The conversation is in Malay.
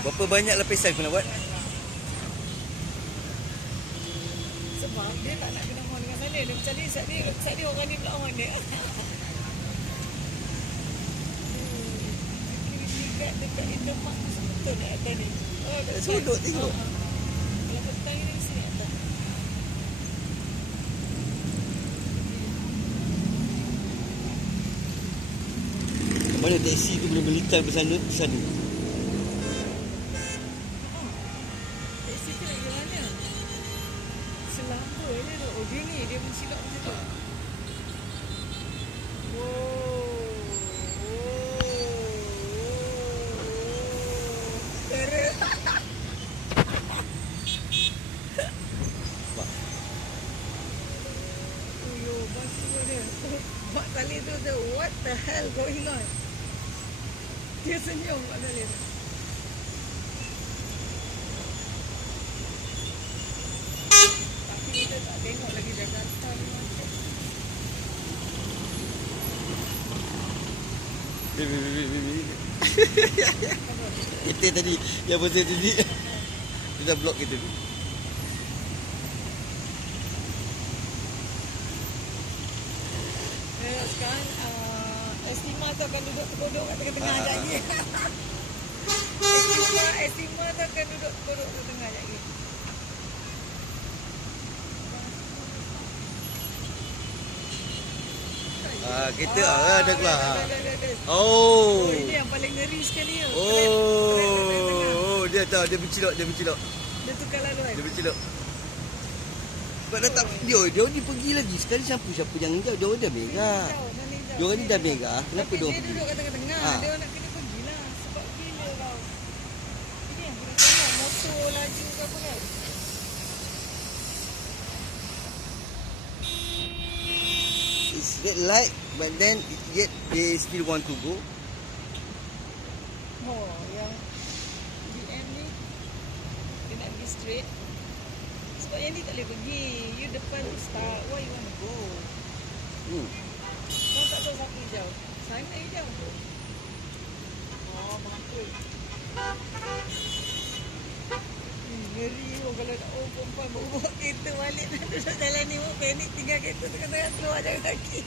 Berapa banyak lapisan kau nak buat? Sebab dia tak nak kena horn dengan sana. Dia macam ni, saat ni orang ni pula horn dia. Kiri-kiri dekat Indomax betul tak atas ni? Sudut tengok. Kalau petang ni mesti ni atas. Mana taksi tu boleh melintang ke sana? Taksi tu nak pergi mana? Selamba je tu. Oh dia ni, dia mensilap macam tu. Teruk. Uyo, basuh dia. Mak Saleh tu, what the hell going on? Dia senyum Mak Saleh tu. Tapi kita tak tengok lagi Jakarta ni macam. Kita tadi yang pasal tadi dia dah block kita tu. Sekarang Estima tu akan duduk terkodok kat tengah-tengah sekejap lagi. Estima tu akan duduk terkodok kat tengah sekejap lagi. Kita dah keluar. Oh, Oh. ini yang paling ngeri sekali tu. Oh, dia tahu dia bercilok. Dia tukar laluan. Dia bercilok. Sebab dah tak dia ni pergi lagi. Sekarang siapa yang jauh? Dia orang dah merah. Dia orang ni dah merah. Kenapa dia Dia pergi? duduk kat tengah-tengah. Dia orang nak kena pergilah. Sebab gila kau. Ini yang kena tengok motor laju ke apa kan. It's red light, but then yet they still want to go. Oh, yang GM ni dia nak pergi straight. Sebab yang ni tak boleh pergi. You depan tu start. Why you want to go? Kau tak tahu siapa hijau. Sana hijau. Oh, mampus. Ngeri pun kalau nak perempuan bawa kereta balik dan duduk jalan ni pun panik tinggal kereta tengah-tengah keluar jalan kaki.